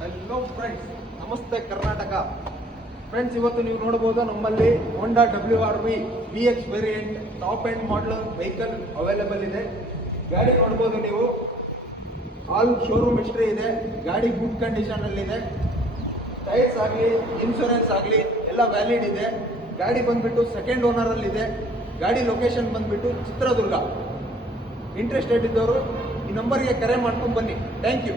Hello friends, ನಮಸ್ತೆ Karnataka. Friends, ಇವತ್ತು ನೀವು ನೋಡಬಹುದು ನಮ್ಮಲ್ಲಿ ಹೋಂಡಾ WRV VX variant top end model vehicle available ಇದೆ. ಗಾಡಿ ನೋಡ್ಬೋದು ನೀವು, ಆಲ್ ಶೋರೂಮ್ ಹಿಸ್ಟ್ರಿ ಇದೆ. ಗಾಡಿ ಗುಡ್ ಕಂಡೀಷನ್ ಅಲ್ಲಿ ಇದೆ. ಟೈರ್ಸ್ ಆಗಲಿ, ಇನ್ಶೂರೆನ್ಸ್ ಆಗಲಿ ಎಲ್ಲ ವ್ಯಾಲಿಡ್ ಇದೆ. ಗಾಡಿ ಬಂದ್ಬಿಟ್ಟು ಸೆಕೆಂಡ್ ಓನರ್ ಅಲ್ಲಿ ಇದೆ. ಗಾಡಿ ಲೊಕೇಶನ್ ಬಂದ್ಬಿಟ್ಟು ಚಿತ್ರದುರ್ಗ. ಇಂಟ್ರೆಸ್ಟೆಡ್ ಇದ್ದವರು ಈ ನಂಬರ್ಗೆ ಕರೆ ಮಾಡ್ಕೊಂಡು ಬನ್ನಿ. Thank you.